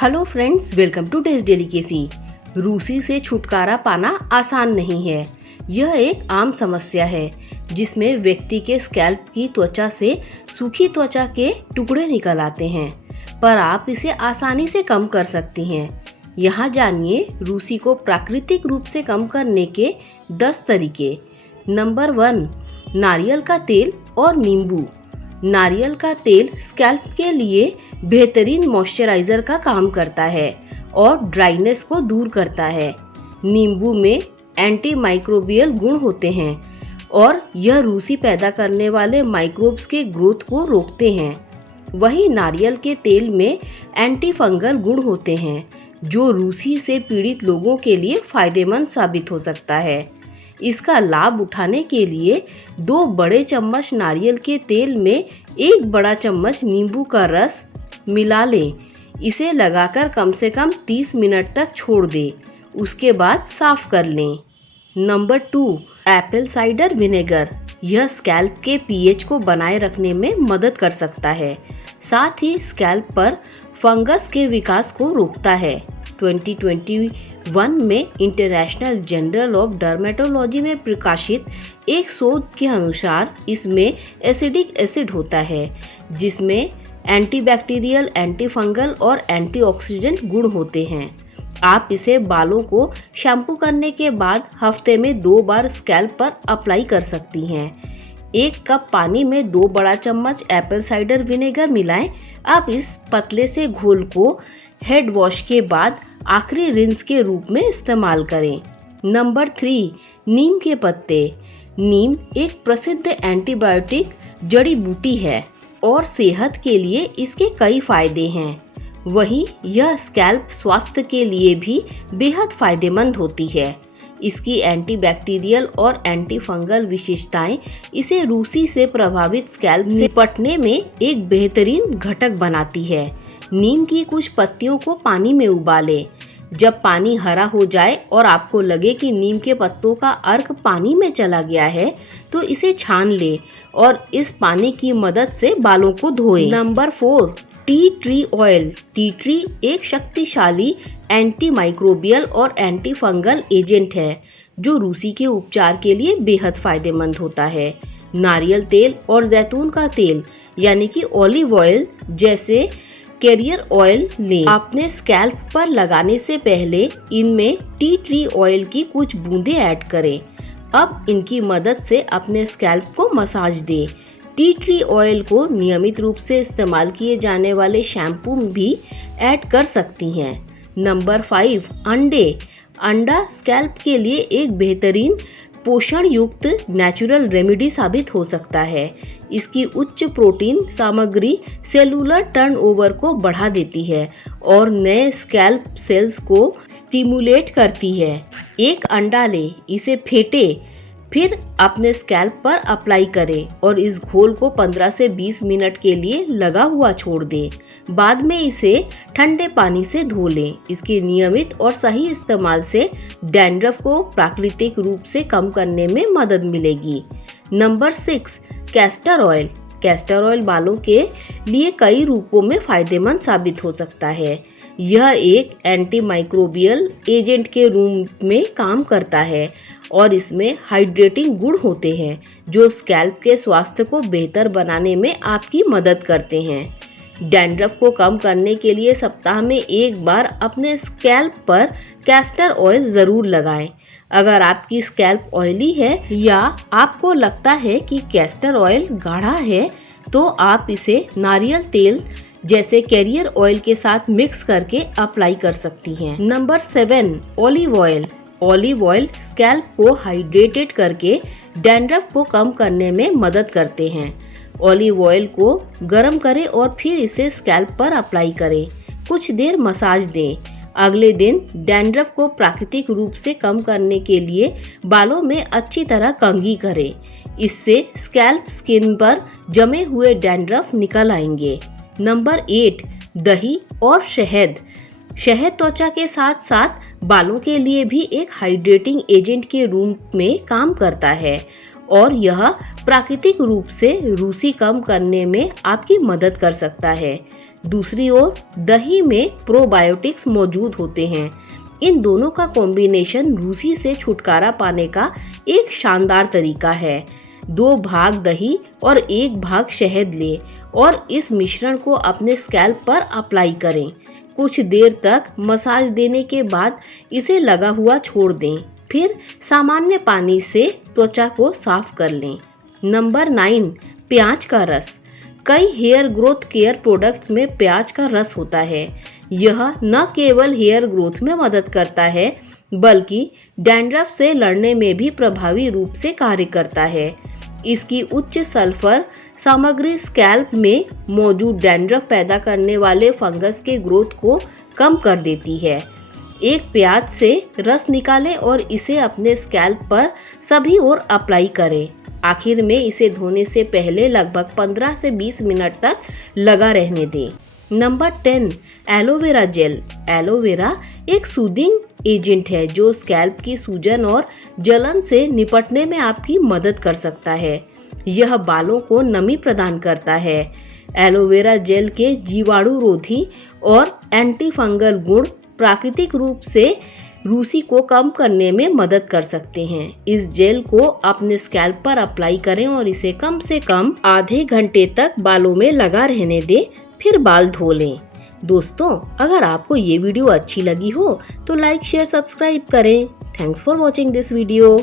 Hello friends, welcome to taste delicacy. रूसी से छुटकारा पाना आसान नहीं है। यह एक आम समस्या है जिसमें व्यक्ति के स्कैल्प की त्वचा से सूखी त्वचा के टुकड़े निकल आते हैं, पर आप इसे आसानी से कम कर सकती हैं। यहाँ जानिए रूसी को प्राकृतिक रूप से कम करने के 10 तरीके। नंबर 1, नारियल का तेल और नींबू। नारियल का तेल स्कैल्प के लिए बेहतरीन मॉइस्चराइजर का काम करता है और ड्राइनेस को दूर करता है। नींबू में एंटी माइक्रोबियल गुण होते हैं और यह रूसी पैदा करने वाले माइक्रोब्स के ग्रोथ को रोकते हैं। वहीं नारियल के तेल में एंटी फंगल गुण होते हैं जो रूसी से पीड़ित लोगों के लिए फायदेमंद साबित हो सकता है। इसका लाभ उठाने के लिए 2 बड़े चम्मच नारियल के तेल में 1 बड़ा चम्मच नींबू का रस मिला लें। इसे लगाकर कम से कम 30 मिनट तक छोड़ दें। उसके बाद साफ कर लें। Number 2, Apple cider vinegar. यह स्कैल्प के पीएच को बनाए रखने में मदद कर सकता है, साथ ही स्कैल्प पर फंगस के विकास को रोकता है। 2021 में इंटरनेशनल जर्नल ऑफ डर्मेटोलॉजी में प्रकाशित एक शोध के अनुसार इसमें एसिडिक एसिड होता है जिसमें एंटीबैक्टीरियल, एंटीफंगल और एंटीऑक्सीडेंट गुण होते हैं। आप इसे बालों को शैम्पू करने के बाद हफ्ते में 2 बार स्कैल्प पर अप्लाई कर सकती हैं। 1 कप पानी में 2 बड़ा चम्मच एप्पल साइडर विनेगर मिलाएं। आप इस पतले से घोल को हेड वॉश के बाद आखिरी रिंस के रूप में इस्तेमाल करें। नंबर 3, नीम के पत्ते। नीम एक प्रसिद्ध एंटीबायोटिक जड़ी बूटी है और सेहत के लिए इसके कई फायदे हैं। वहीं यह स्कैल्प स्वास्थ्य के लिए भी बेहद फायदेमंद होती है। इसकी एंटीबैक्टीरियल और एंटी फंगल विशेषताएं इसे रूसी से प्रभावित स्कैल्प से निपटने में एक बेहतरीन घटक बनाती है। नीम की कुछ पत्तियों को पानी में उबालें। जब पानी हरा हो जाए और आपको लगे कि नीम के पत्तों का अर्क पानी में चला गया है, तो इसे छान लें और इस पानी की मदद से बालों को धोएं। Number 4, tea tree oil. Tea tree एक शक्तिशाली एंटी माइक्रोबियल और एंटी फंगल एजेंट है जो रूसी के उपचार के लिए बेहद फायदेमंद होता है। नारियल तेल और जैतून का तेल यानी कि ऑलिव ऑयल जैसे कैरियर ऑयल लें। आपने स्कैल्प पर लगाने से पहले इनमें टी ट्री ऑयल की कुछ बूंदें ऐड करें। अब इनकी मदद से अपने स्कैल्प को मसाज दें। टी ट्री ऑयल को नियमित रूप से इस्तेमाल किए जाने वाले शैम्पू में भी ऐड कर सकती हैं। नंबर 5, अंडे। अंडा स्कैल्प के लिए एक बेहतरीन पोषण युक्त नेचुरल रेमेडी साबित हो सकता है। इसकी उच्च प्रोटीन सामग्री सेलुलर टर्नओवर को बढ़ा देती है और नए स्कैल्प सेल्स को स्टिमुलेट करती है। 1 अंडा लें, इसे फेंटें, फिर अपने स्कैल्प पर अप्लाई करें और इस घोल को 15 से 20 मिनट के लिए लगा हुआ छोड़ दें। बाद में इसे ठंडे पानी से धो लें। इसके नियमित और सही इस्तेमाल से डैंड्रफ को प्राकृतिक रूप से कम करने में मदद मिलेगी। Number 6, castor oil. Castor oil बालों के लिए कई रूपों में फायदेमंद साबित हो सकता है। यह एक एंटी माइक्रोबियल एजेंट के रूप में काम करता है और इसमें हाइड्रेटिंग गुण होते हैं जो स्कैल्प के स्वास्थ्य को बेहतर बनाने में आपकी मदद करते हैं। डैंड्रफ को कम करने के लिए सप्ताह में 1 बार अपने स्कैल्प पर कैस्टर ऑयल ज़रूर लगाएं। अगर आपकी स्कैल्प ऑयली है या आपको लगता है कि कैस्टर ऑयल गाढ़ा है, तो आप इसे नारियल तेल जैसे कैरियर ऑयल के साथ मिक्स करके अप्लाई कर सकती हैं। Number 7, olive oil. Olive oil scalp को हाइड्रेटेड करके डैंड्रफ को कम करने में मदद करते हैं। ऑलिव ऑयल को गर्म करें और फिर इसे स्कैल्प पर अप्लाई करें। कुछ देर मसाज दें। अगले दिन डैंड्रफ को प्राकृतिक रूप से कम करने के लिए बालों में अच्छी तरह कंघी करें। इससे स्कैल्प स्किन पर जमे हुए डैंड्रफ निकल आएंगे। नंबर 8, दही और शहद। शहद त्वचा के साथ साथ बालों के लिए भी एक हाइड्रेटिंग एजेंट के रूप में काम करता है और यह प्राकृतिक रूप से रूसी कम करने में आपकी मदद कर सकता है। दूसरी ओर दही में प्रोबायोटिक्स मौजूद होते हैं। इन दोनों का कॉम्बिनेशन रूसी से छुटकारा पाने का एक शानदार तरीका है। 2 भाग दही और 1 भाग शहद लें और इस मिश्रण को अपने स्कैल्प पर अप्लाई करें। कुछ देर तक मसाज देने के बाद इसे लगा हुआ छोड़ दें, फिर सामान्य पानी से त्वचा को साफ कर लें। नंबर 9, प्याज का रस। कई हेयर ग्रोथ केयर प्रोडक्ट्स में प्याज का रस होता है। यह न केवल हेयर ग्रोथ में मदद करता है, बल्कि डैंड्रफ से लड़ने में भी प्रभावी रूप से कार्य करता है। इसकी उच्च सल्फर सामग्री स्कैल्प में मौजूद डैंड्रफ पैदा करने वाले फंगस के ग्रोथ को कम कर देती है। एक प्याज से रस निकालें और इसे अपने स्कैल्प पर सभी ओर अप्लाई करें। आखिर में इसे धोने से पहले लगभग 15 से 20 मिनट तक लगा रहने दें। Number 10, aloe vera gel. एलोवेरा एक सूदिंग एजेंट है जो स्कैल्प की सूजन और जलन से निपटने में आपकी मदद कर सकता है। यह बालों को नमी प्रदान करता है। एलोवेरा जेल के जीवाणु रोधी और एंटी फंगल गुण प्राकृतिक रूप से रूसी को कम करने में मदद कर सकते हैं। इस जेल को अपने स्कैल्प पर अप्लाई करें और इसे कम से कम आधे घंटे तक बालों में लगा रहने दें, फिर बाल धो लें। दोस्तों, अगर आपको ये वीडियो अच्छी लगी हो तो लाइक, शेयर, सब्सक्राइब करें। Thanks for watching this video.